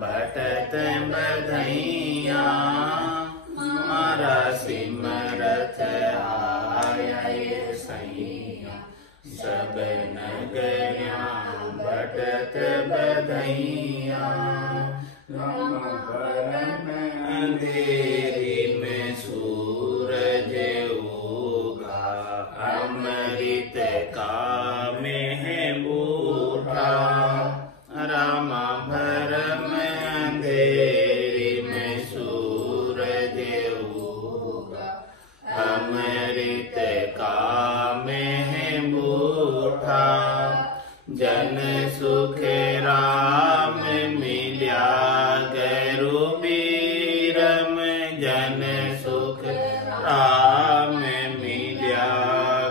बटत बधैया मारा सिमरत आया सैया सब नगरिया बटत बधैया राम परम अंधेरी में सूरज उगा अमृत का में बूढ़ा राम भरम अंधेरी में सूरज उगा अमृत का में बूढ़ा जन सुख राम मिल्या गरु बीरम जन सुख राम मिल्या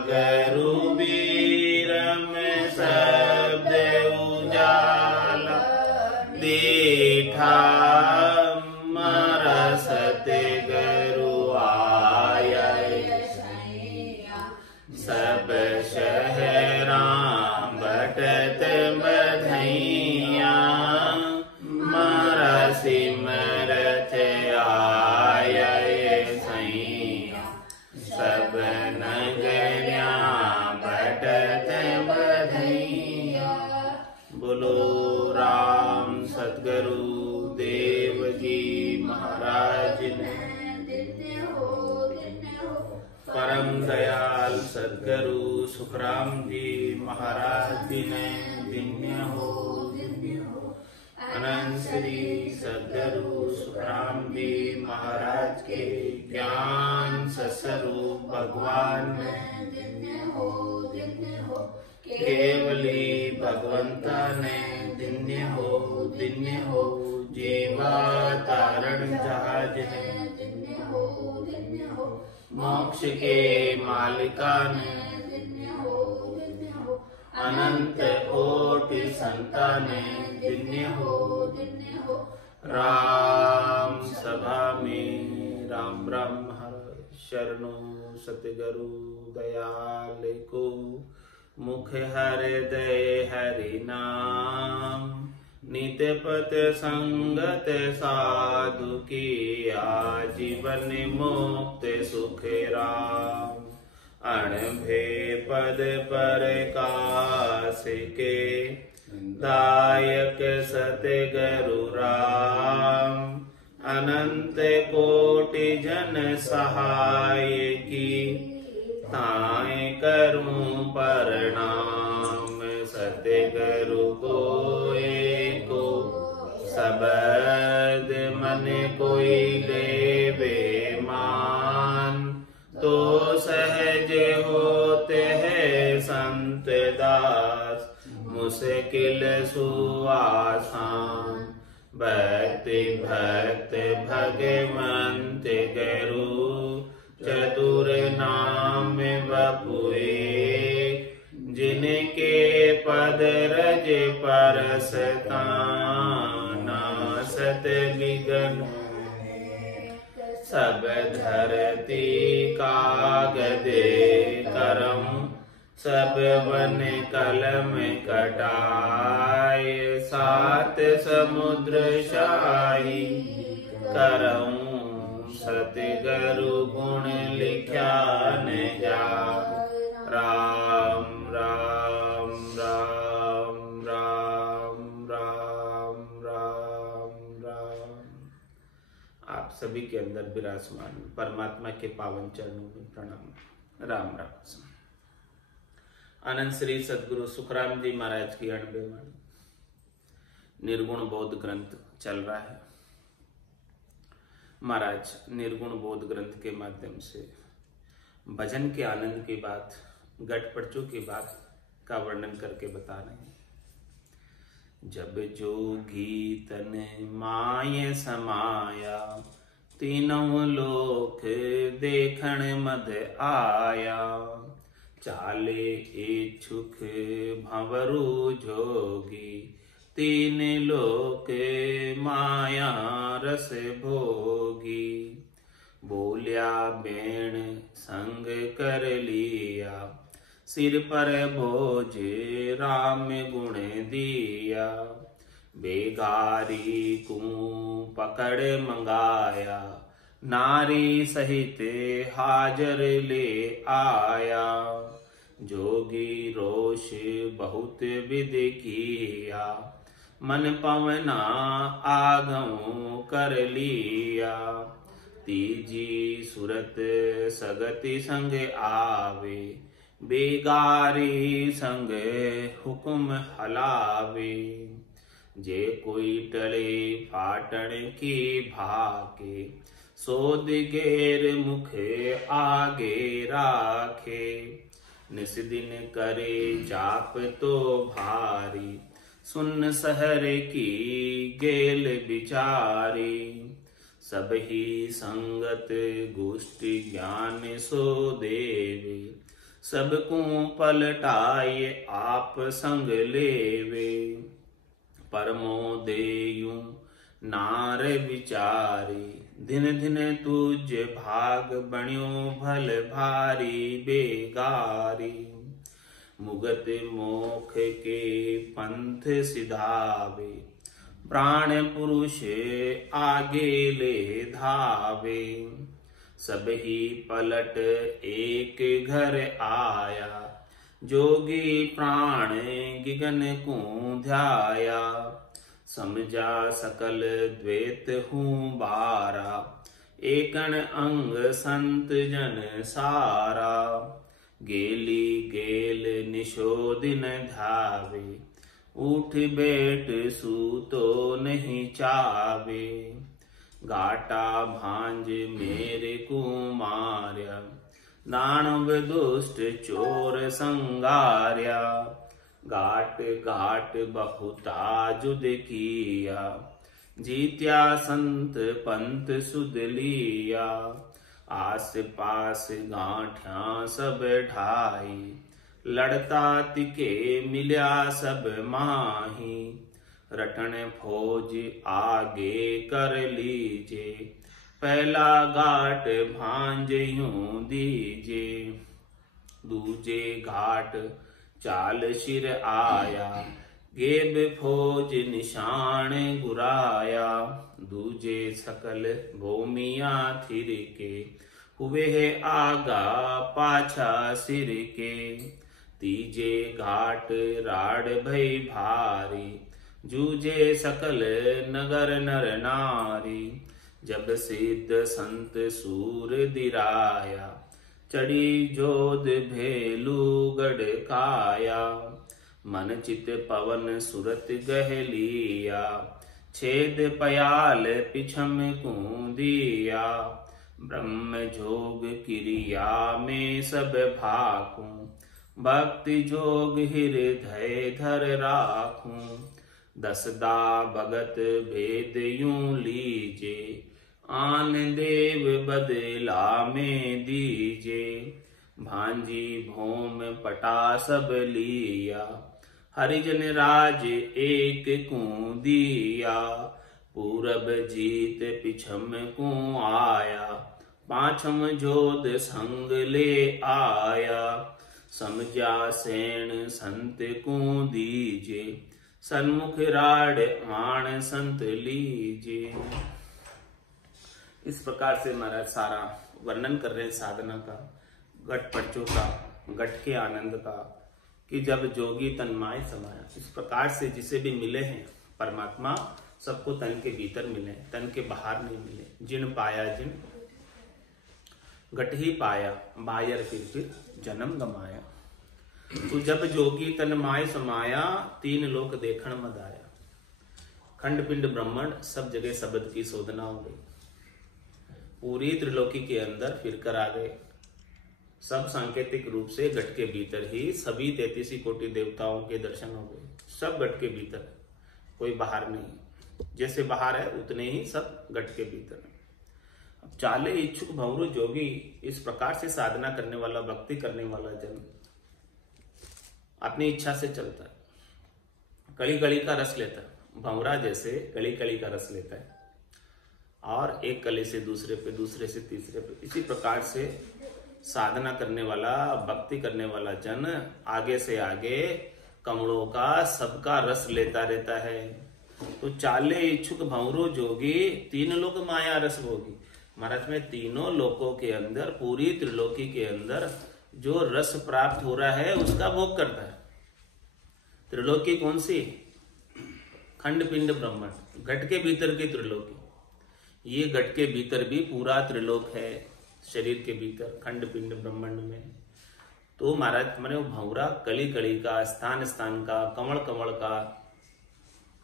गरु बीरम शब्द उजाला दीठा मारा सत्य गरु आया सब शहरा बटत बधैया मारा सिमरत आया सैया सब नगरिया बटत बधैया। बोलो राम सतगुरु देव जी महाराज ने परम दयाल सदगुरु सुखराम जी महाराज जी ने दिन्य हो अनंत श्री सदगुरु सुखराम जी महाराज के ज्ञान सस्वरूप भगवान ने केवली भगवंता ने दिन्य हो जीवा तारण जहाज ने मोक्ष के मालिका ने अनंत कोटि संताने दिन्य हो राम सभा में राम ब्रह्म शरणो सतगुरु दयाल को मुख हृदय हरि नाम नित्य पत संगत साधु की आजीवन मुक्त सुख राम अणभे पद पर काश के दायक सतगुरु राम अनंत कोटि जन सहाय की ताए करूं प्रणाम सतगुरु को एको सबद मन कोई लेवे मान तो सहज होते हैं संत दास मुश्किल सुआसान भक्ति भक्त भगवंत गुरु चतुर नाम बपुए जिनके पद रज परसता नासत विघ्न सब धरती कागदे करम सब वन कलम कटाए सात समुद्र शाही करऊं सतगुरु गुण लिख्या न जा राम राम राम राम राम राम राम। आप सभी के अंदर विराजमान परमात्मा के पावन चरणों में प्रणाम। राम राम। आनंद श्री सदगुरु सुखराम जी महाराज की 98 वाणी निर्गुण बोध ग्रंथ चल रहा है। महाराज निर्गुण बोध ग्रंथ के माध्यम से भजन के आनंद की बात, गठपड़चों की बात का वर्णन करके बता रहे हैं। जब जोगी तन माय समाया तीनों लोक देखण मद आया चाले इच्छुक भंवरु जोगी तीन लोक माया रस भोगी बोलिया बेण संग कर लिया सिर पर बोझ राम गुण दिया बेगारी को पकड़ मंगाया, नारी सहित हाजर ले आया। जोगी रोष बहुत विध किया, मन पवना आगम कर लिया। तीजी सुरत सगति संग आवे, बेगारी संग हुक्म हलावे। जे कोई टले फाटन की भाके, सोद गेर मुख आगे राखे। निस दिन करे जाप तो भारी, सुन सहर की गेल बिचारी। सब ही संगत गोष्ठी ज्ञान सो देवे, सबको पलटाए आप संग लेवे। परमो देयु नार विचारी, दिन दिन तुझ भाग बण्यो भल भारी बेगारी। मुगत मोख के पंथ सिधावे, प्राण पुरुष आगे ले धावे। सब ही पलट एक घर आया, जोगी प्राण गिगन को ध्याया। समझा सकल द्वैत हूँ बारा, एकन अंग संत जन सारा। गेली गेल निशोदिन धावे, उठ बैठ सूतो नहीं चावे। गाटा भांज मेरे को मार्या, दानव दुष्ट चोर संगार्या। घाट घाट बहुता जुद किया, जीत्या संत पंत सुध लिया। आस पास गांठ्या सब ढाई, लड़ता तिके मिल्या सब माही। रटन फौज आगे कर लीजे, पहला घाट भांज यूं दीजे। दूजे घाट चाल सिर आया, गेब फौज निशान गुराया। दूजे सकल भूमिया थिर के, हुए है आगा पाछा सिर के। तीजे घाट राड भई भारी, जूझे सकल नगर नर नारी। जब सिद्ध संत सूर दिराया, चढ़ी जोध भेलू गढ़ काया। मन चित पवन सुरत गह लिया, छेद पयाल पिछम को दिया। ब्रह्म जोग क्रिया में सब भाकूं, भक्ति जोग हृदय धर राखूं। दसदा भगत भेद यूं लीजे, आन देव बदला में दीजे। भांजी भोम पटा सब लिया, हरिजन राज एक को दिया। पूरब जीत पिछम को आया, पाछम जोध संग ले आया। समझा सेन संत को दीजे, सन्मुख राड आण संत लीजे। इस प्रकार से महाराज सारा वर्णन कर रहे हैं साधना का, घट पर्चों का, घट के आनंद का, कि जब जोगी तन्माय समाया। इस प्रकार से जिसे भी मिले हैं परमात्मा, सबको तन के भीतर मिले, तन के बाहर नहीं मिले। जिन पाया जिन घट ही पाया, बायर फिर जन्म गमाया। तो जब जोगी तन्माय समाया, तीन लोक देखण मद आया। खंड पिंड ब्रह्मण सब जगह शब्द की शोधना हो गई। पूरी त्रिलोकी के अंदर फिर कर आ गए। सब सांकेतिक रूप से घट के भीतर ही सभी 33 कोटि देवताओं के दर्शन हो गए। सब घट के भीतर, कोई बाहर नहीं। जैसे बाहर है उतने ही सब घट के भीतर। अब चाले इच्छुक भंवरु जोगी, इस प्रकार से साधना करने वाला, भक्ति करने वाला जन अपनी इच्छा से चलता है, कली कली का रस लेता है। भंवरा जैसे कली कली का रस लेता है और एक कली से दूसरे पे, दूसरे से तीसरे पे, इसी प्रकार से साधना करने वाला, भक्ति करने वाला जन आगे से आगे कमलों का सबका रस लेता रहता है। तो चाले इच्छुक भंवरो जोगी, तीन लोक माया रस भोगी। महाराज में तीनों लोकों के अंदर, पूरी त्रिलोकी के अंदर जो रस प्राप्त हो रहा है उसका भोग करता है। त्रिलोकी कौन सी? खंड पिंड ब्रह्मांड, घट के भीतर की त्रिलोकी। ये घट के भीतर भी पूरा त्रिलोक है, शरीर के भीतर खंड पिंड ब्रह्मांड में। तो महाराज मैंने वो भंवरा कली कली का, स्थान स्थान का, कमल कमल का,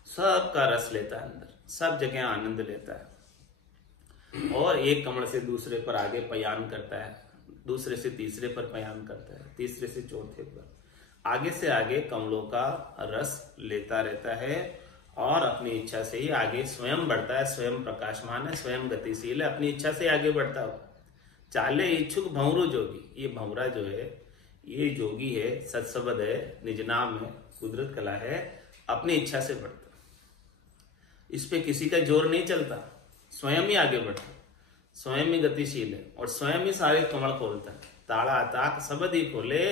सब का रस लेता है अंदर, सब जगह आनंद लेता है। और एक कमल से दूसरे पर आगे पयान करता है, दूसरे से तीसरे पर पयान करता है, तीसरे से चौथे पर, आगे से आगे कमलों का रस लेता रहता है। और अपनी इच्छा से ही आगे स्वयं बढ़ता है, स्वयं प्रकाशमान है, स्वयं गतिशील है, अपनी इच्छा से आगे बढ़ता हो। चाले इच्छुक भंवरो जोगी, ये भंवरा जो है ये जोगी है, सत्सबद है, निज नाम है, कुदरत कला है, अपनी इच्छा से बढ़ता, इस पे किसी का जोर नहीं चलता, स्वयं ही आगे बढ़ता, स्वयं ही गतिशील है और स्वयं ही सारे कमल खोलता है। ताड़ा ताक सबद ही खोले,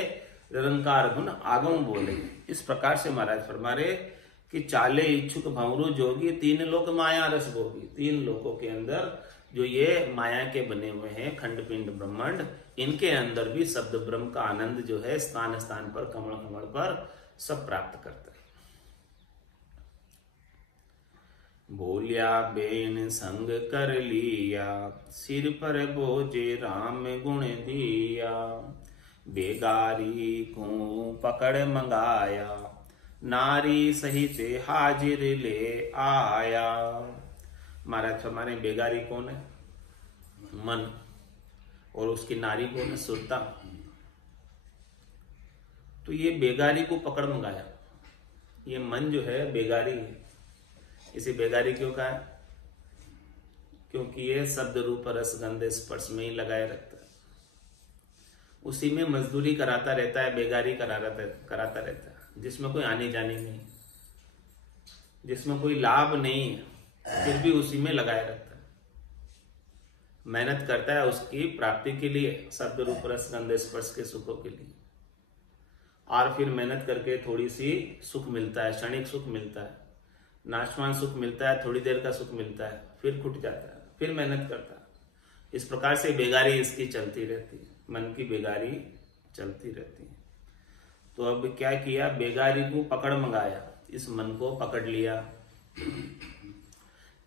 निरंकार गुण आगम बोले। इस प्रकार से महाराज फरमा रहे कि चाले इच्छुक भंवरो जोगी, तीन लोक माया रस भोगी। तीन लोकों के अंदर जो ये माया के बने हुए हैं खंड पिंड ब्रह्मांड, इनके अंदर भी शब्द ब्रह्म का आनंद जो है स्थान स्थान पर, कमल कमल पर सब प्राप्त करता है। बोलिया बेन संग कर लिया, सिर पर बोझे राम गुण दिया। बेगारी को पकड़ मंगाया, नारी सहित हाजिर ले आया। महाराज हमारे बेगारी कौन है? मन। और उसकी नारी कौन है? सुरता। तो ये बेगारी को पकड़ मंगाया, ये मन जो है बेगारी है। इसे बेगारी क्यों कहा है? क्योंकि ये शब्द रूप रस गंध स्पर्श में ही लगाए रखता है, उसी में मजदूरी कराता रहता है, बेगारी कराता रहता है, जिसमें कोई आनी जानी नहीं, जिसमें कोई लाभ नहीं है, फिर भी उसी में लगाए रखता है। मेहनत करता है उसकी प्राप्ति के लिए, शब्द रूप रस गंध स्पर्श के सुखों के लिए, और फिर मेहनत करके थोड़ी सी सुख मिलता है, क्षणिक सुख मिलता है, नाशवान सुख मिलता है, थोड़ी देर का सुख मिलता है, फिर छूट जाता है, फिर मेहनत करता है। इस प्रकार से बेगारी इसकी चलती रहती है, मन की बेगारी चलती रहती है। तो अब क्या किया? बेगारी को पकड़ मंगाया, इस मन को पकड़ लिया।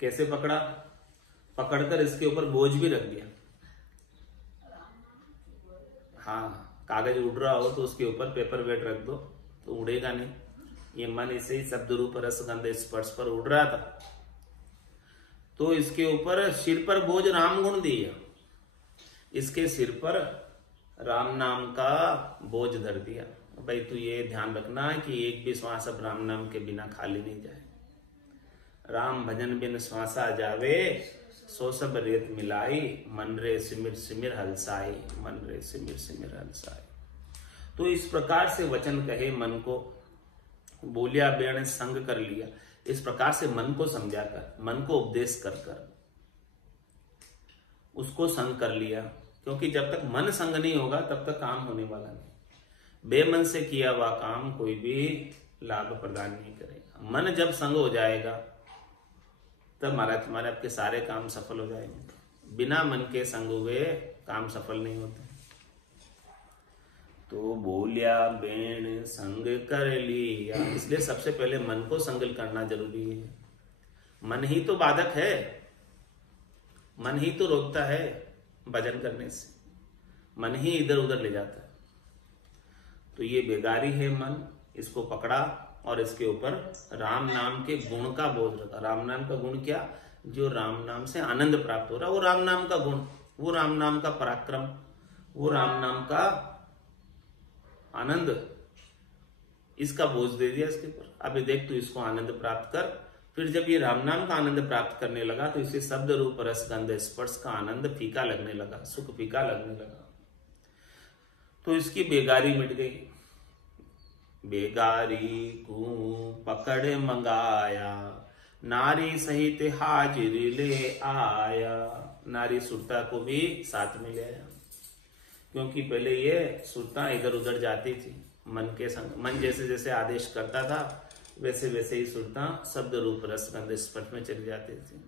कैसे पकड़ा? पकड़कर इसके ऊपर बोझ भी रख दिया। हाँ, कागज उड़ रहा हो तो उसके ऊपर पेपर वेट रख दो तो उड़ेगा नहीं। ये मन इसे ही शब्द रूप रस गंध स्पर्श पर उड़ रहा था, तो इसके ऊपर सिर पर बोझ राम गुण दिया, इसके सिर पर राम नाम का बोझ धर दिया। भाई तू ये ध्यान रखना कि एक भी श्वास अब राम नाम के बिना खाली नहीं जाए। राम भजन बिन श्वासा जावे, सो सब रेत मिलाई, मन रे सिमिर सिमिर हलसाई, मन रे सिमिर सिमिर हलसाई। तो इस प्रकार से वचन कहे मन को, बोलिया बेण संग कर लिया। इस प्रकार से मन को समझा कर, मन को उपदेश कर कर उसको संग कर लिया, क्योंकि जब तक मन संग नहीं होगा तब तक काम होने वाला नहीं। बेमन से किया हुआ काम कोई भी लाभ प्रदान नहीं करेगा। मन जब संग हो जाएगा तब महाराज तुम्हारे आपके सारे काम सफल हो जाएंगे। बिना मन के संग हुए काम सफल नहीं होते। तो बोलिया बेण संग कर लिया, इसलिए सबसे पहले मन को संग करना जरूरी है। मन ही तो बाधक है, मन ही तो रोकता है भजन करने से, मन ही इधर उधर ले जाता है। तो ये बेगारी है मन, इसको पकड़ा और इसके ऊपर राम नाम के गुण का बोझ रखा। राम नाम का गुण क्या? जो राम नाम से आनंद प्राप्त हो रहा है, वो राम नाम का गुण, वो राम नाम का पराक्रम, वो राम नाम का आनंद, इसका बोझ दे दिया इसके ऊपर। अभी देख तू इसको आनंद प्राप्त कर। फिर जब ये राम नाम का आनंद प्राप्त करने लगा तो इसे शब्द रूप रस गंध स्पर्श का आनंद फीका लगने लगा, सुख फीका लगने लगा, तो इसकी बेगारी मिट गई। बेगारी को पकड़ मंगाया, नारी सहित हाजिर ले आया। नारी सुरता को भी साथ में ले आया, क्योंकि पहले ये सुरता इधर उधर जाती थी मन के संग। मन जैसे जैसे आदेश करता था वैसे वैसे ही सुरता शब्द रूप रस गंध स्पर्श में चली जाती थी।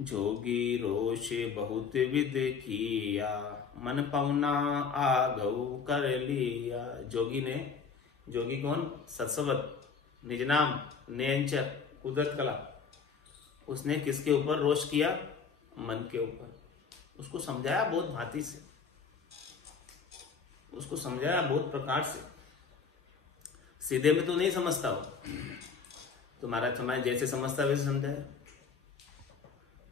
जोगी रोष बहुत विद किया, मन पवना आगऊ कर लिया। जोगी कौन? सत्सवत, निज नाम, नयनचर, कुदरत कला। उसने किसके ऊपर रोष किया? मन के ऊपर। उसको समझाया बहुत भांति से, उसको समझाया बहुत प्रकार से। सीधे में तो नहीं समझता हो, तुम्हारा समाज जैसे समझता वैसे समझाया।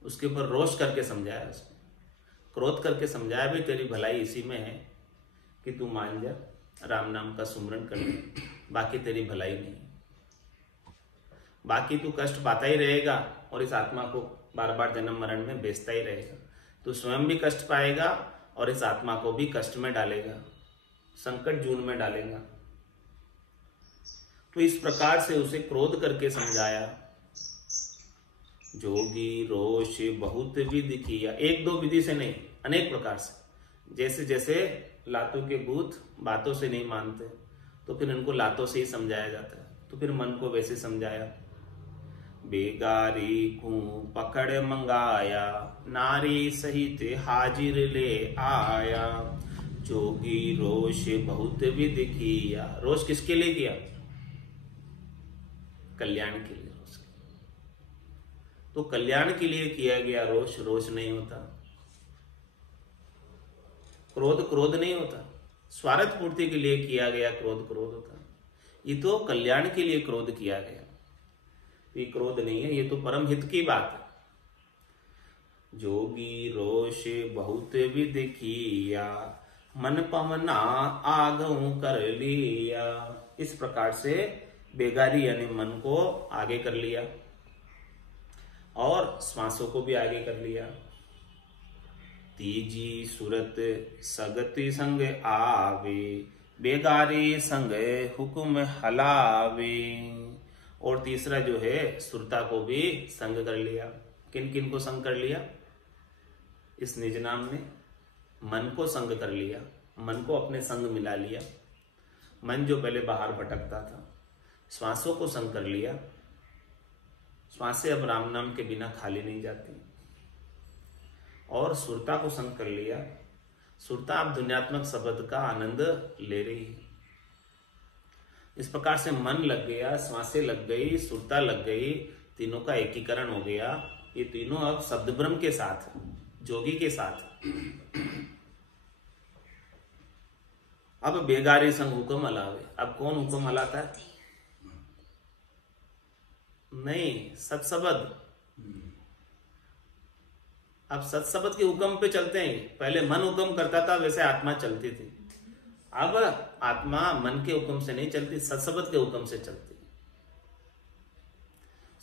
उसके ऊपर रोष करके समझाया, उसको क्रोध करके समझाया, भी तेरी भलाई इसी में है कि तू मान जा, राम नाम का सुमरन कर ले, बाकी तेरी भलाई नहीं। बाकी तू कष्ट पाता ही रहेगा और इस आत्मा को बार बार जन्म मरण में बेचता ही रहेगा। तू स्वयं भी कष्ट पाएगा और इस आत्मा को भी कष्ट में डालेगा, संकट जून में डालेगा। तो इस प्रकार से उसे क्रोध करके समझाया। जोगी रोष बहुत विधि किया, एक दो विधि से नहीं, अनेक प्रकार से। जैसे जैसे लातों के भूत बातों से नहीं मानते, तो फिर इनको लातों से ही समझाया जाता है। तो फिर मन को वैसे समझाया। बेगारी को पकड़ मंगाया, नारी सहित हाजिर ले आया। जोगी रोष बहुत विधि किया। रोष किसके लिए किया? कल्याण के लिए रोष। तो कल्याण के लिए किया गया रोष, रोष नहीं होता। क्रोध, क्रोध नहीं होता। स्वार्थ पूर्ति के लिए किया गया क्रोध, क्रोध होता। ये तो कल्याण के लिए क्रोध किया गया, ये क्रोध नहीं है, ये तो परम हित की बात है। जोगी रोष बहुत विधि किया, मन पवना आगऊ कर लिया। इस प्रकार से बेगारी यानी मन को आगे कर लिया और श्वासों को भी आगे कर लिया। तीजी सुरत सगति संग आवे, बेगारी संग हुक्म हलावे। और तीसरा जो है सुरता को भी संग कर लिया। किन किन को संग कर लिया? इस निज नाम ने मन को संग कर लिया, मन को अपने संग मिला लिया। मन जो पहले बाहर भटकता था, श्वासों को संग कर लिया। श्वासें अब राम नाम के बिना खाली नहीं जाती। और सुरता को संग कर लिया। सुरता अब दुनियात्मक शब्द का आनंद ले रही है। इस प्रकार से मन लग गया, श्वासें लग गई, सुरता लग गई, तीनों का एकीकरण हो गया। ये तीनों अब शब्द ब्रह्म के साथ, जोगी के साथ। अब बेगारी संग हुक्म हलावे। अब कौन हुक्म हलाता है? नहीं, सत्सबद। अब सत्सबद के हुक्म पे चलते हैं। पहले मन हुक्म करता था, वैसे आत्मा चलती थी। अब आत्मा मन के हुक्म से नहीं चलती, सत्सबद के हुक्म से चलती,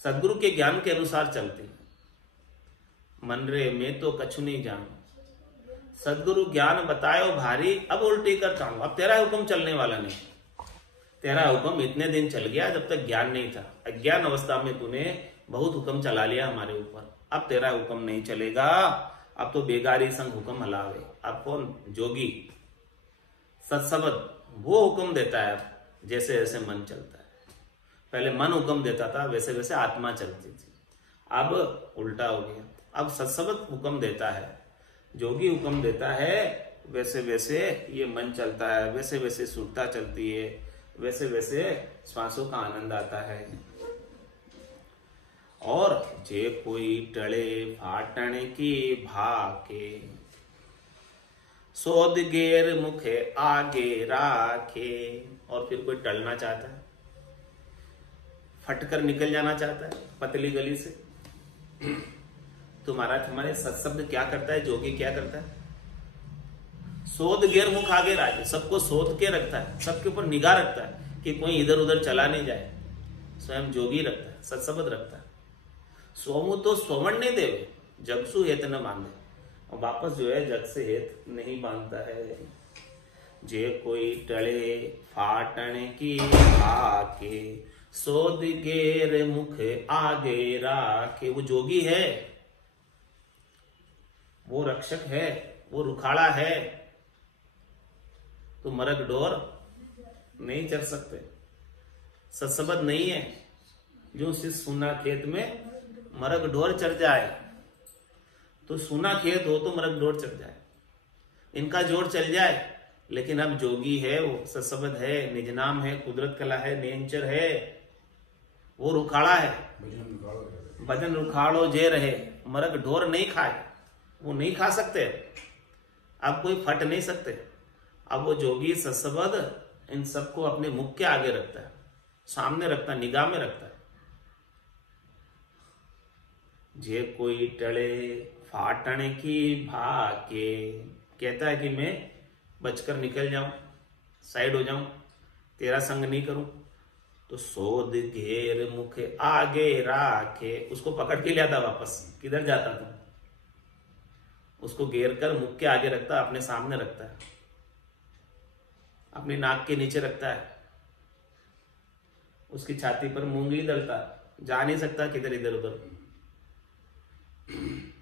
सदगुरु के ज्ञान के अनुसार चलती। मन रे मैं तो कछु नहीं जानू, सदगुरु ज्ञान बतायो भारी, अब उल्टी करता हूं। अब तेरा हुक्म चलने वाला नहीं। तेरा हुक्म इतने दिन चल गया जब तक ज्ञान नहीं था। अज्ञान अवस्था में तूने बहुत हुक्म चला लिया हमारे ऊपर, अब तेरा हुक्म नहीं चलेगा। अब तो बेगारी संग हुक्म हलावे। अब कौन? जोगी। सत्सबद वो हुक्म देता है अब जैसे जैसे मन चलता है। पहले मन हुक्म देता था, वैसे वैसे आत्मा चलती थी। अब उल्टा हो गया। अब सत्सबद हुक्म देता है, जोगी हुक्म देता है, वैसे वैसे ये मन चलता है, वैसे वैसे सुरता चलती है, वैसे वैसे श्वासों का आनंद आता है। और जे कोई टले फाटन की भाके, सोद गेर मुखे आगे राखे। और फिर कोई टलना चाहता है, फटकर निकल जाना चाहता है पतली गली से, तुम्हारे सत्शब्द क्या करता है? जोगी क्या करता है? सोध गेर मुख आगे राखे। सबको सोध के रखता है, सबके ऊपर निगाह रखता है कि कोई इधर उधर चला नहीं जाए। स्वयं जोगी रखता है, सत्शब्द रखता है। सोमु तो सोमन नहीं देवे, जगसु हेत न बांधे। और वापस जो है जग से हेत नहीं बांधता है। जे कोई टले फाटन की आके, सोध गेर मुख आगे राखे। वो जोगी है, वो रक्षक है, वो रुखाड़ा है। तो मरग डोर नहीं चढ़ सकते। सत्सबद नहीं है। जो सिर्फ सुना खेत में मरग ढोर चढ़ जाए, तो सुना खेत हो तो मरग ढोर चढ़ जाए, इनका जोर चल जाए। लेकिन अब जोगी है, वो सत्सबद है, निज नाम है, कुदरत कला है, नियंचर है, वो रुखाड़ा है। भजन रुखाड़ो जे रहे, मरग ढोर नहीं खाए, वो नहीं खा सकते, अब कोई फट नहीं सकते। अब वो जोगी सत्सबद इन सबको अपने मुख के आगे रखता है, सामने रखता है, निगाह में रखता है। जे कोई टले फाटन की भाके, कहता है कि मैं बचकर निकल जाऊं, साइड हो जाऊं, तेरा संग नहीं करूं, तो सोद घेर मुख आगे राखे, उसको पकड़ के ले आता वापस। किधर जाता था? उसको घेर कर मुख के आगे रखता, अपने सामने रखता है, अपनी नाक के नीचे रखता है, उसकी छाती पर मूंगली डलता, जा नहीं सकता किधर इधर उधर,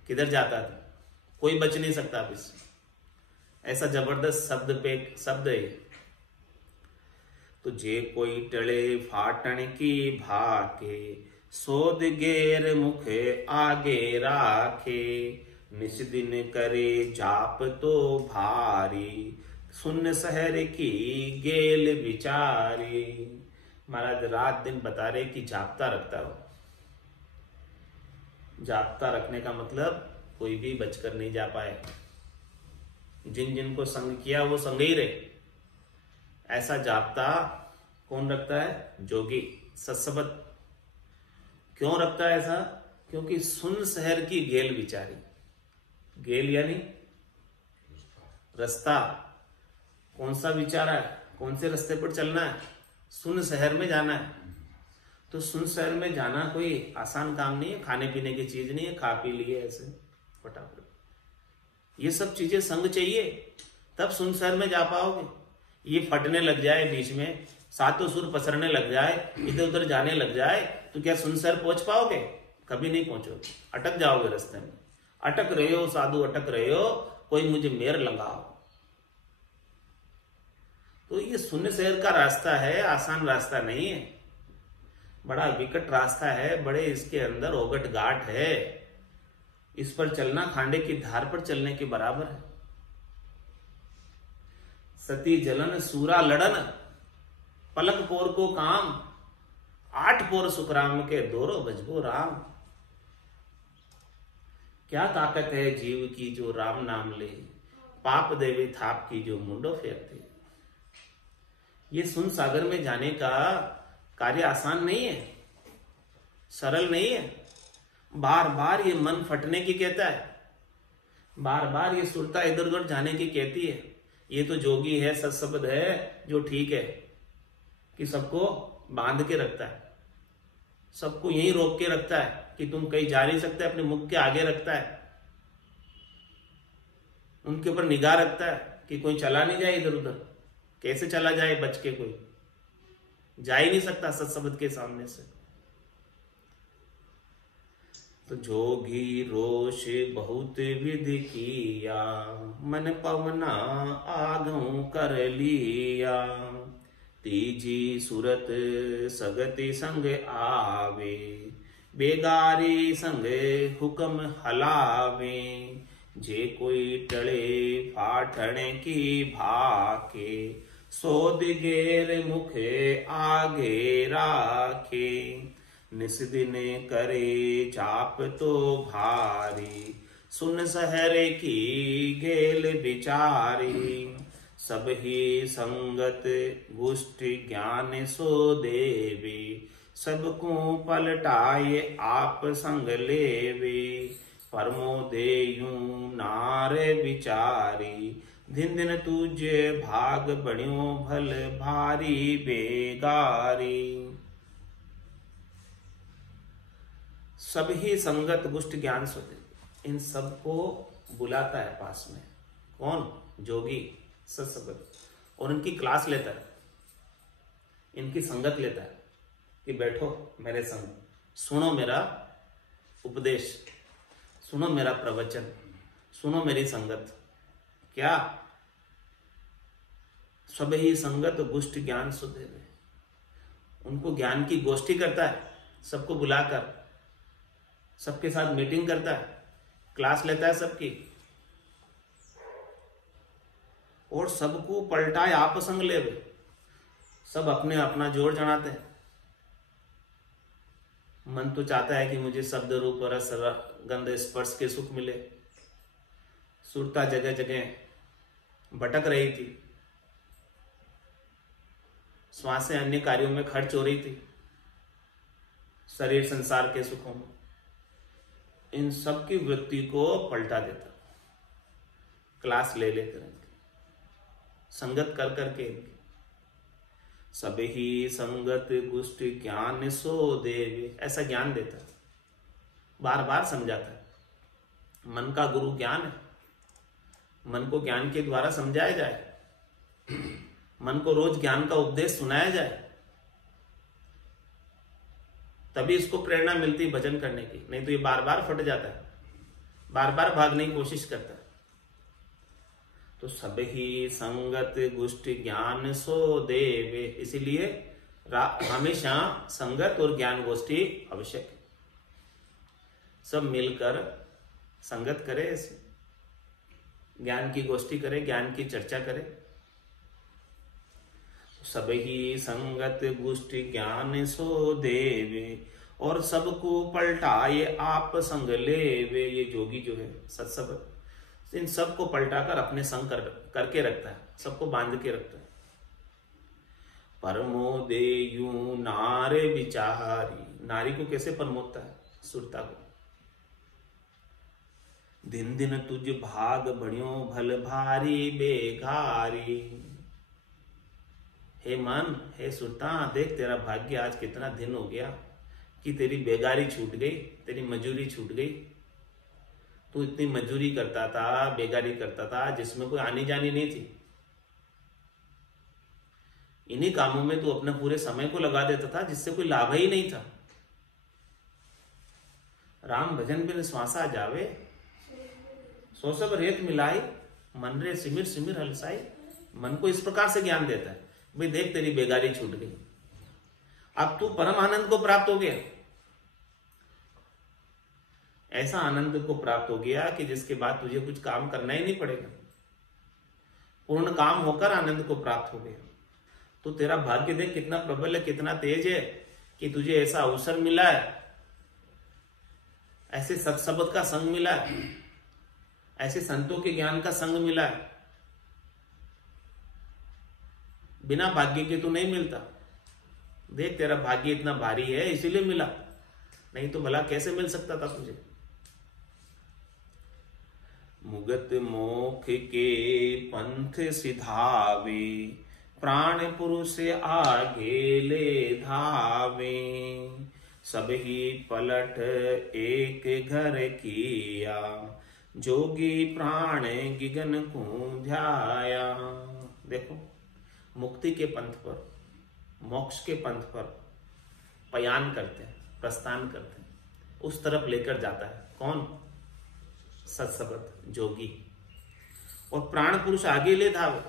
किधर जाता था, कोई बच नहीं सकता अब इससे। ऐसा जबरदस्त शब्द है। तो जे कोई टले फाटन की भाके, सोद गेर मुख आगे राखे, निस दिन करे जाप तो भारी, सुन शहर की गेल विचारी। महाराज रात दिन बता रहे कि जापता रखता हो। जापता रखने का मतलब कोई भी बचकर नहीं जा पाए, जिन जिनको संग किया वो संग ही रहे। ऐसा जापता कौन रखता है? जोगी, सत्सबद। क्यों रखता है ऐसा? क्योंकि सुन शहर की गेल विचारी। गेल यानी रास्ता, कौन सा विचारा है, कौन से रास्ते पर चलना है? सुन शहर में जाना है। तो सुन शहर में जाना कोई आसान काम नहीं है, खाने पीने की चीज नहीं है, खा पी लिए ऐसे फटाफट। ये सब चीजें संग चाहिए, तब सुन शहर में जा पाओगे। ये फटने लग जाए बीच में, सातों सुर पसरने लग जाए, इधर उधर जाने लग जाए, तो क्या सुन शहर पहुंच पाओगे? कभी नहीं पहुंचोगे, अटक जाओगे रास्ते में। अटक रहे हो साधु, अटक रहे हो, कोई मुझे मेर लगाओ। तो ये सुन शहर का रास्ता है, आसान रास्ता नहीं है, बड़ा विकट रास्ता है, बड़े इसके अंदर ओगट घाट है। इस पर चलना खांडे की धार पर चलने के बराबर है। सती जलन सूरा लड़न, पलक पोर को काम, 8 पोर सुखराम के दोरो बजबो राम। क्या ताकत है जीव की जो राम नाम ले, पाप देवे थाप की जो मुंडो फेरते। ये सुन सागर में जाने का कार्य आसान नहीं है, सरल नहीं है। बार बार ये मन फटने की कहता है, बार बार ये सुरता इधर उधर जाने की कहती है। ये तो जोगी है, सत्सबद है, जो ठीक है कि सबको बांध के रखता है, सबको यहीं रोक के रखता है कि तुम कहीं जा नहीं सकते, अपने मुख के आगे रखता है, उनके ऊपर निगाह रखता है कि कोई चला नहीं जाए इधर उधर। कैसे चला जाए बच के? कोई जा ही नहीं सकता सत्सबद के सामने से। तो जोगी रोष बहुत विधि किया, मन पवना आगों कर लिया। तीजी सूरत सगति संग आवे, बेगारी संग हुक्म हलावे। जे कोई टले फाटण की भाके, सोद गेर मुख आगे राखे। निस दिन करे जाप तो भारी, सुन शहर की गेल विचारी। सब ही संगत गुष्ठ ज्ञान सो देवे, सबको पलटाए आप संग लेवे। परमो देयू नारे विचारी, दिन दिन तुझे भाग बण्यो भल भारी बेगारी। सभी संगत गुष्ठ ज्ञान सोते, इन सबको बुलाता है पास में। कौन? जोगी, सत्सबद। और इनकी क्लास लेता है, इनकी संगत लेता है कि बैठो मेरे संग, सुनो मेरा उपदेश, सुनो मेरा प्रवचन, सुनो मेरी संगत। क्या? सभी संगत गुष्ठ ज्ञान सुधे। उनको ज्ञान की गोष्ठी करता है, सबको बुलाकर सबके साथ मीटिंग करता है, क्लास लेता है सबकी, और सबको पलटाए आप संग ले। सब अपने अपना जोर जमाते हैं। मन तो चाहता है कि मुझे शब्द रूप रस गंध स्पर्श के सुख मिले। सुरता जगह जगह भटक रही थी, श्वासें अन्य कार्यों में खर्च हो रही थी, शरीर संसार के सुखों में। इन सब की वृत्ति को पलटा देता, क्लास ले लेकर इनकी, संगत कर करके इनकी। सब ही संगत गुष्टि ज्ञान सो देवे, ऐसा ज्ञान देता, बार बार समझाता है। मन का गुरु ज्ञान है, मन को ज्ञान के द्वारा समझाया जाए, मन को रोज ज्ञान का उपदेश सुनाया जाए, तभी इसको प्रेरणा मिलती भजन करने की। नहीं तो ये बार बार फट जाता है, बार बार भागने की कोशिश करता है। तो सब ही संगत गुष्टि ज्ञान सो देवे, इसीलिए हमेशा संगत और ज्ञान गोष्ठी आवश्यक है। सब मिलकर संगत करे, ऐसे ज्ञान की गोष्ठी करे, ज्ञान की चर्चा करे। सब ही संगत गुष्टि ज्ञान सो देवे, और सबको पलटाए आप संग लेवे। ये जोगी जो है सत्संग, इन सबको पलटाकर अपने संग करके रखता है, सबको बांध के रखता है। परमोदेयु नारे विचारी, नारी को कैसे परमोदता है? सुरता को। दिन दिन तुझ भाग बढ़ियो भल भारी बेघारी। हे मन, हे सुरता, देख तेरा भाग्य आज कितना दिन हो गया कि तेरी बेगारी छूट गई, तेरी मजूरी छूट गई। तू इतनी मजूरी करता था, बेगारी करता था, जिसमें कोई आनी जानी नहीं थी। इन्हीं कामों में तू अपने पूरे समय को लगा देता था, जिससे कोई लाभ ही नहीं था। राम भजन बिन श्वासा जावे, सो सब रेत मिलाई, मन रे सिमिर सिमिर हलसाई। मन को इस प्रकार से ज्ञान देता है, भाई देख तेरी बेगारी छूट गई, अब तू परम आनंद को प्राप्त हो गया। ऐसा आनंद को प्राप्त हो गया कि जिसके बाद तुझे कुछ काम करना ही नहीं पड़ेगा, पूर्ण काम होकर आनंद को प्राप्त हो गया। तो तेरा भाग्य देख कितना प्रबल है, कितना तेज है कि तुझे ऐसा अवसर मिला है, ऐसे सत्संग का संग मिला है, ऐसे संतों के ज्ञान का संग मिला है। बिना भाग्य के तो नहीं मिलता। देख तेरा भाग्य इतना भारी है इसीलिए मिला, नहीं तो भला कैसे मिल सकता था तुझे। मुगत मोख के पंथ सिधावे, प्राण पुरुष आगे ले धावे। सब ही पलट एक घर किया, जोगी प्राण गिगन को ध्याया। देखो, मुक्ति के पंथ पर, मोक्ष के पंथ पर पयान करते हैं, प्रस्थान करते हैं, उस तरफ लेकर जाता है कौन? सत्संग जोगी। और प्राण पुरुष आगे ले धावे,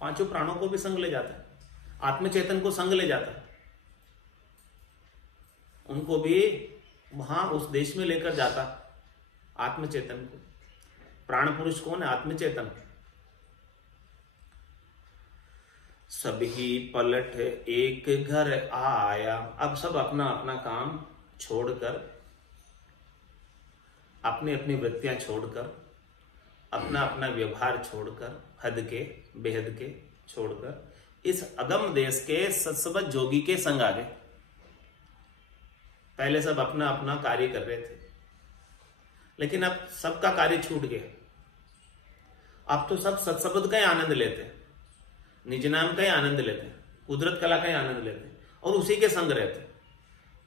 पांचों प्राणों को भी संग ले जाता है, आत्मचेतन को संग ले जाता है, उनको भी वहां उस देश में लेकर जाता, आत्मचेतन को। प्राण पुरुष कौन है? आत्मचेतन। सब ही पलट एक घर आया, अब सब अपना अपना काम छोड़कर, अपनी अपनी वृत्तियां छोड़कर, अपना अपना व्यवहार छोड़कर, हद के बेहद के छोड़कर, इस अगम देश के सत्संग जोगी के संग आ गए। पहले सब अपना अपना कार्य कर रहे थे, लेकिन अब सबका कार्य छूट गया। अब तो सब सत्संग का ही आनंद लेते हैं, निज नाम का ही आनंद लेते हैं, कुदरत कला का ही आनंद लेते हैं, और उसी के संग रहते हैं।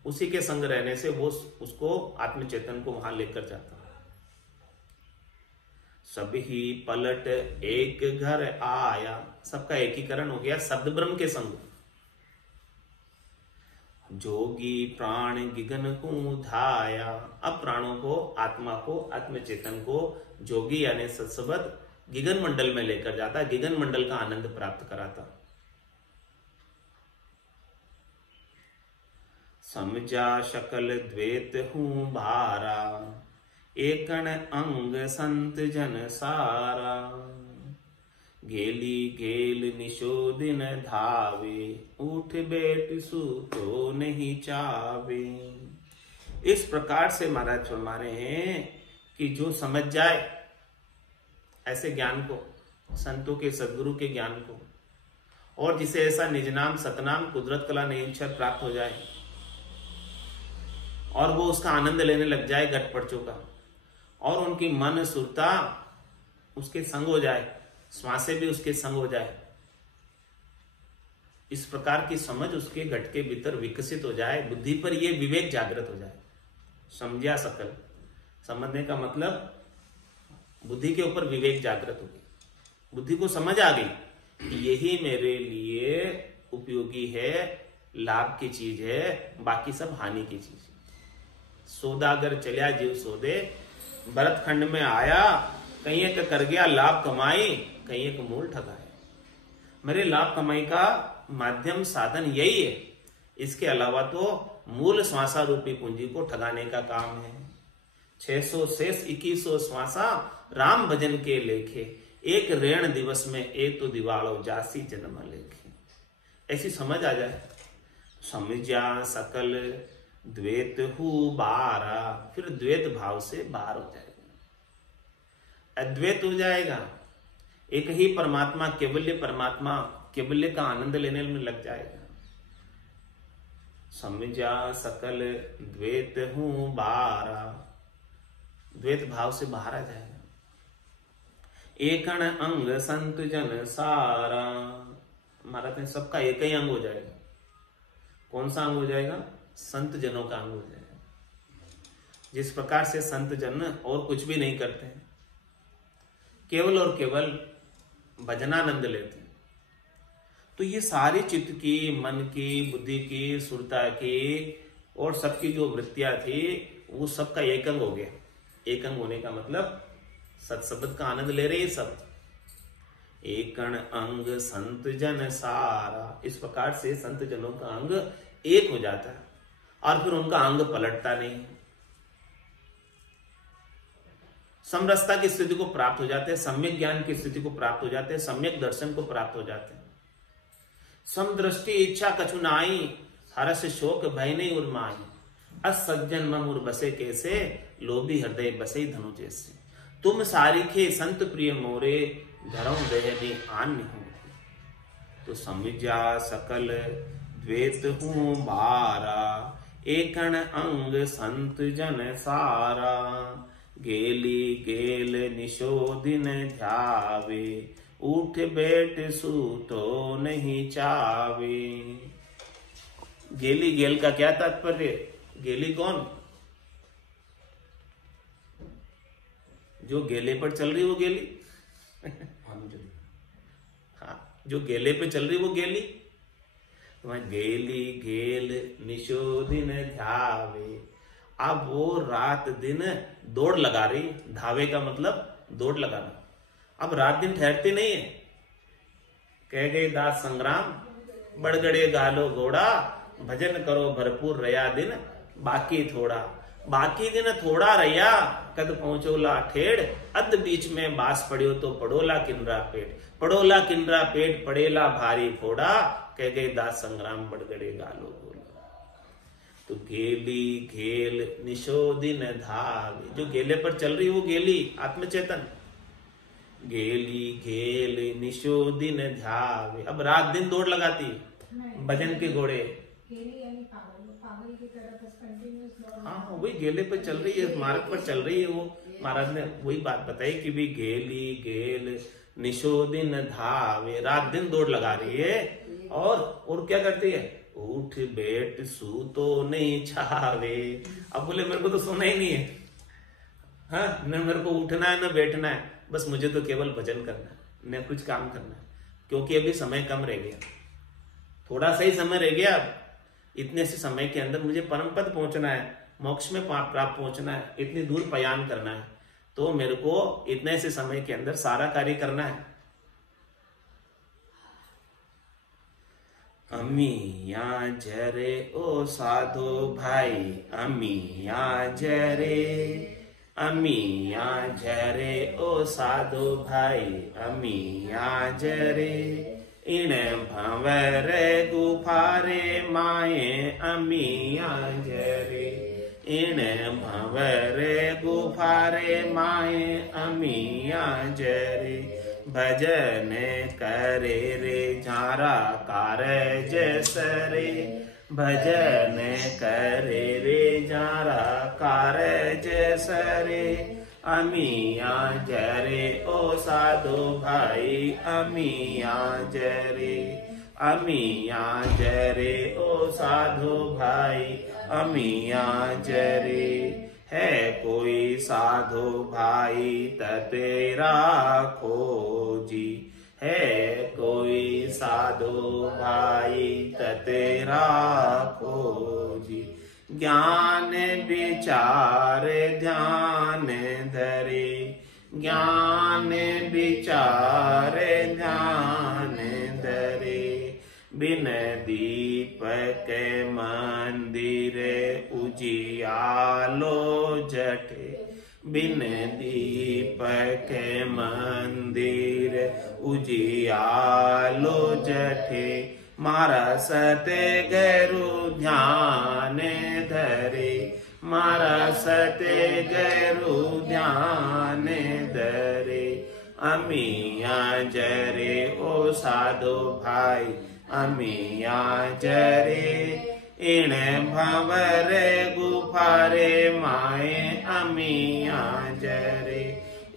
उसी के संग रहने से वो उसको आत्मचेतन को वहां लेकर जाता है। सब ही पलट एक घर आया, सबका एकीकरण हो गया शब्द ब्रह्म के संग। जोगी प्राण गिगन को धाया, अब प्राणों को, आत्मा को, आत्मचेतन को जोगी यानी सत्संग गिगन मंडल में लेकर जाता, गिगन मंडल का आनंद प्राप्त कराता। समझा शकल द्वैत हूँ भारा, एकण अंग संत जन सारा। गेली गेल निशोदिन धावे, उठ बैठ सूतो नहीं चावे। इस प्रकार से महाराज फरमा रहे हैं कि जो समझ जाए ऐसे ज्ञान को, संतों के सदगुरु के ज्ञान को, और जिसे ऐसा निज नाम सतनाम कुदरत कला नियंचर प्राप्त हो जाए और वो उसका आनंद लेने लग जाए घट पड़चों का, और उनकी मन सुरता उसके संग हो जाए, श्वासें भी उसके संग हो जाए, इस प्रकार की समझ उसके घट के भीतर विकसित हो जाए, बुद्धि पर यह विवेक जागृत हो जाए। समझा सकल, समझने का मतलब बुद्धि के ऊपर विवेक जागृत हो गई, बुद्धि को समझ आ गई, यही मेरे लिए उपयोगी है, लाभ की चीज है, बाकी सब हानि की चीज है। सौदागर चलिया जीव सौदे, भरत खंड में आया, कहीं एक कर गया लाभ कमाई, कहीं एक मूल ठगाए। मेरे लाभ कमाई का माध्यम साधन यही है, इसके अलावा तो मूल श्वासा रूपी पूंजी को ठगाने का काम है। 600 शेष 2100 श्वासा राम भजन के लेखे, एक ऋण दिवस में एक तो दिवालो जासी जन्म लेखे। ऐसी समझ आ जाए, समझा सकल द्वैत हूँ बारा, फिर द्वैत भाव से बाहर हो जाएगा, अद्वैत हो जाएगा, एक ही परमात्मा केवल्य परमात्मा केवल्य का आनंद लेने में लग जाएगा। समझा सकल द्वैत हूँ बारा, द्वैत भाव से बाहर आ जाएगा। एकण अंग संत जन सारा, महाराज ने सबका एक ही अंग हो जाएगा। कौन सा अंग हो जाएगा? संत जनों का अंग हो जाएगा। जिस प्रकार से संत जन और कुछ भी नहीं करते हैं, केवल और केवल भजनानंद लेते हैं, तो ये सारी चित्त की, मन की, बुद्धि की, सुरता की और सबकी जो वृत्तियां थी, वो सबका एक अंग हो गया। एक अंग होने का मतलब सत्शब्द का आनंद ले रहे सब। एकण अंग संत जन सारा, इस प्रकार से संत जनों का अंग एक हो जाता है और फिर उनका अंग पलटता नहीं। समरसता की स्थिति को प्राप्त हो जाते हैं, सम्यक ज्ञान की स्थिति को प्राप्त हो जाते हैं, सम्यक दर्शन को प्राप्त हो जाते हैं। समदृष्टि इच्छा कछु नाई, हरस शोक भय नहीं उर्माई, असज्जन मम उर बसे कैसे, लोभी हृदय बसे धनु जैसे। तुम सारिखे संत प्रिय मोरे, धरम रहने आन्य हो। तो समझा सकल द्वैत हूँ बारा, एकण अंग संत जन सारा। गेली गेल निशोदिन ध्यावे, उठ बैठ सूतो नहीं चावे। गेली गेल का क्या तात्पर्य? गेली कौन? जो गेले पर चल रही वो गेली। हाँ, जो गेले पे चल रही वो गेली। तो गेली गेल निशोदिन ध्यावे, अब वो रात दिन दौड़ लगा रही। धावे का मतलब दौड़ लगाना। अब रात दिन ठहरती नहीं है। कह गए दास संग्राम, बड़गड़े गालो घोड़ा, भजन करो भरपूर रया दिन बाकी थोड़ा। बाकी दिन थोड़ा रया, कद पहुंचोला ठेड़, अद बीच में बास पड़ियो तो पड़ोला किन्रा पेट। पड़ोला किन्रा पेट पड़ेला भारी फोड़ा, कह गए दास संग्राम बड़गड़े गालो घोड़ा। तो गेली घेल निशोदिन धावे, जो गेले पर चल रही वो गेली आत्मचेतन। गेली घेल निशोदिन ध्यावे, अब रात दिन दौड़ लगाती भजन के घोड़े। हाँ, वही गेले पर चल रही है, मार्ग पर चल रही है वो। महाराज ने वही बात बताई कि भी गेली गेल निशोदिन धावे, रात दिन दौड़ लगा रही है। और क्या करती है? उठ बैठ सूतो नहीं छावे। अब बोले मेरे को तो सोना ही नहीं है, हाँ, न मेरे को उठना है न बैठना है, बस मुझे तो केवल भजन करना है, न कुछ काम करना है, क्योंकि अभी समय कम रह गया, थोड़ा सा ही समय रह गया। इतने से समय के अंदर मुझे परम पद पहुंचना है, मोक्ष में प्राप्त पहुंचना है, इतनी दूर प्रयाण करना है, तो मेरे को इतने से समय के अंदर सारा कार्य करना है। अमिया जरे ओ साधु भाई अमिया जरे, अमिया जरे ओ साधु भाई अमिया जरे, इन भंवरे गुफारे माए अमिया जरे, इन भंवरे गुफारे माए अमिया जरे, भजन करे रे झारा कारज सरे, भजन करे रे झारा कारज सरे, अमिया जरे ओ साधु भाई अमिया जरे, अमिया जरे ओ साधु भाई अमिया जरे, है कोई साधु भाई तेरा खोजी, है कोई साधु भाई तेरा खोजी, ज्ञान विचार ध्यान धरे, ज्ञान विचार ध्यान धरे, बिन दीपक मंदिर उजियालो जठे, बिन दीपक मंदिर उजियालो जठे, मारा सते गरु ध्यान धरे, मारा सते गरु ध्यान धरे, अमिया जरे ओ साधु भाई अमिया जरे, इन भंवरे गुफारे माए अमिया जरे,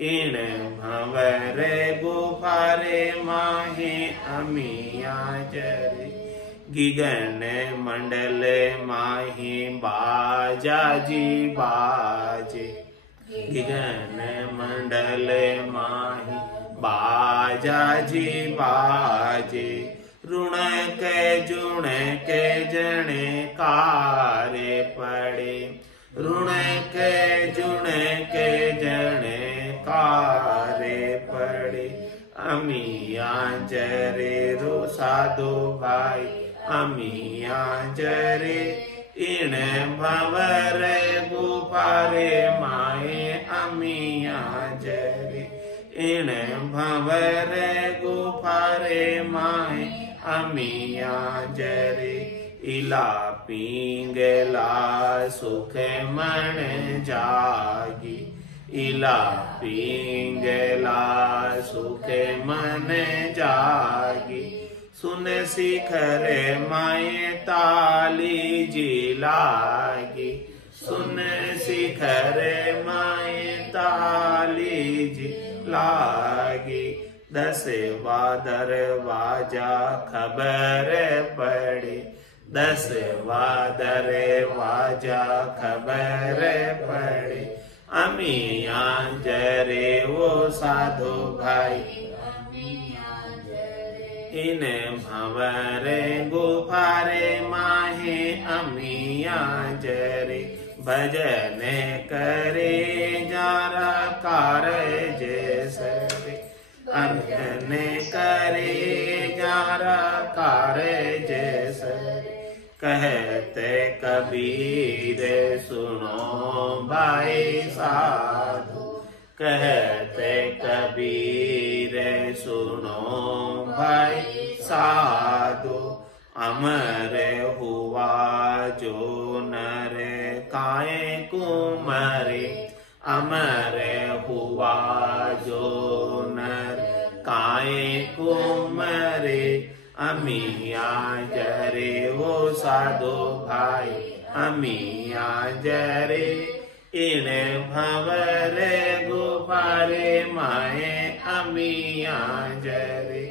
इन भंवरे गुफारे माहे अमिया जरे, गिगन मंडल माही बाजा जी बाजे, गिगन मंडल माही बाजा जी बाजे, ऋण के जुण के जने कारे पड़े, ऋण के जुण के जने कारे पड़े, अमिया जरे रो साधु भाई अमिया जरे, इन भंवरे गुफारे माए अमिया जरे, इन भंवरे गुफारे माए अमिया जरे, इला पिंगला सुख मन जागी, इला पिंगला सुख मन जागी, सुन शिखर माए ताली जी लागी, सुन शिखर माए ताली जी लागी, 10वां दरवाजा खबर पड़े, 10वां दरवाजा खबर पड़े, अमिया जरे वो साधु भाई इन भंवरे गुफारे माहे अमिया जरे, भजन करे जारा कारज सरे, भजन करे जारा कारज सरे, कहते कबीर सुनो भाई साधु, कहते कबीर सुनो भाई साधु, अमर हुआ जो नर काए कुमरे, अमर हुआ जो नर काए कुमरे, अमिया जरे वो साधु भाई अमिया जरे, इन भंवरे गुफारे माए अमिया जरे,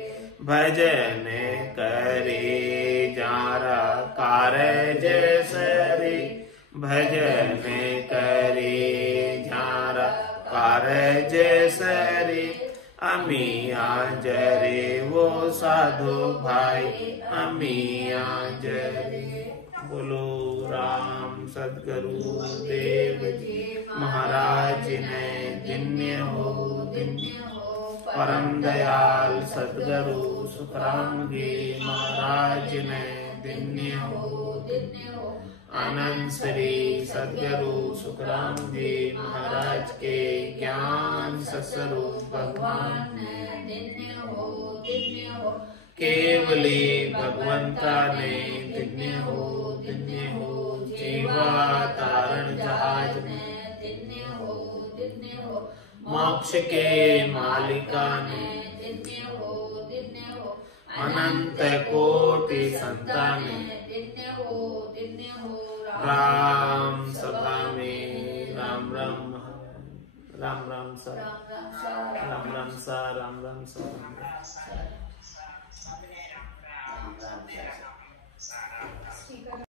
भजन करे जारा कारज सरे, भजन करे जारा कारज सरे, अमिया जरे वो साधु भाई अमिया जरे। बोलो राम सद्गुरु देव जी महाराज ने धन्य हो धन्य हो। परम दयाल सदगुरु सुखराम जी महाराज ने दिन्य हो। आनंद श्री सदगुरु सुखराम जी महाराज के ज्ञान सस्वरूप भगवान ने दिन्य हो। केवली भगवंता ने दिन्य हो। जीवा तारण जहाज ने दिन्य हो। मोक्ष के मालिका ने दिन्य हो। अनंत कोटि संताने दिन्य हो। राम सभा में राम राम राम राम सा राम राम सा राम राम सा।